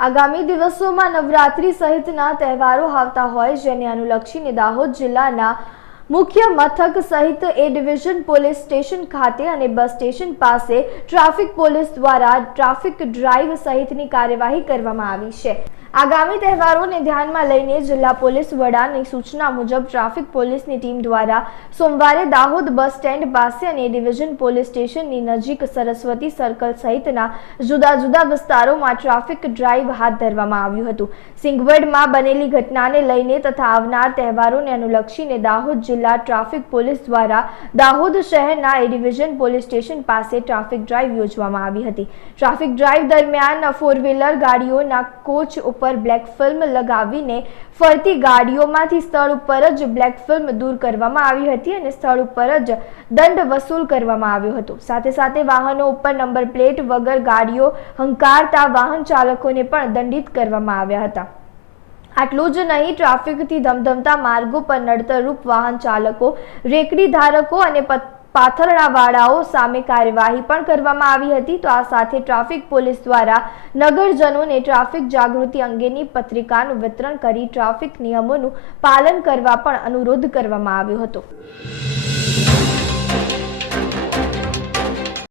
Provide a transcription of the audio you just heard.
આગામી દિવસોમાં નવરાત્રી સહિતના તહેવારો આવતા હોય જેને અનુલક્ષીને દાહોદ જિલ્લાના મુખ્ય મથક સહિત એ ડિવિઝન પોલીસ સ્ટેશન ખાતે અને બસ સ્ટેશન પાસે ટ્રાફિક પોલીસ દ્વારા ટ્રાફિક ડ્રાઈવ સહિતની કાર્યવાહી કરવામાં આવી છે। આગામી તહેવારોને ધ્યાનમાં લઈને જિલ્લા પોલીસ વડાની સૂચના મુજબ ટ્રાફિક પોલીસની ટીમ દ્વારા સોમવારે દાહોદ બસ સ્ટેન્ડ પાસે અને ડિવિઝન પોલીસ સ્ટેશનની નજીક સરસ્વતી સર્કલ સહિતના જુદા જુદા વિસ્તારોમાં ટ્રાફિક ડ્રાઈવ હાથ ધરવામાં આવ્યું હતું। સિંગવડમાં બનેલી ઘટનાને લઈને તથા આવનાર તહેવારોને અનુલક્ષીને દાહોદ જિલ્લા ટ્રાફિક પોલીસ દ્વારા દાહોદ શહેરના એ ડિવિઝન પોલીસ સ્ટેશન પાસે ટ્રાફિક ડ્રાઈવ યોજવામાં આવી હતી। ટ્રાફિક ડ્રાઈવ દરમિયાન ફોર વ્હીલર ગાડીઓના કોચ પર બ્લેક ફિલ્મ લગાવીને ફરતી ગાડીઓમાંથી સ્થળ ઉપર જ બ્લેક ફિલ્મ દૂર કરવામાં આવી હતી અને સ્થળ ઉપર જ દંડ વસૂલ કરવામાં આવ્યો હતો। સાથે સાથે વાહનો ઉપર નંબર પ્લેટ વગર ગાડીઓ હંકારતા વાહન ચાલકોને પણ દંડિત કરવામાં આવ્યા હતા। આટલું જ નહીં, ટ્રાફિકથી ધમધમતા માર્ગો પર નડતરરૂપ વાહન ચાલકો, રેકડી ધારકો અને પાથરણાવાળાઓ સામે કાર્યવાહી પણ કરવામાં આવી હતી। તો આ સાથે ટ્રાફિક પોલીસ દ્વારા નગરજનોને ટ્રાફિક જાગૃતિ અંગેની પત્રિકાનું વિતરણ કરી ટ્રાફિક નિયમોનું પાલન કરવા પણ અનુરોધ કરવામાં આવ્યો હતો।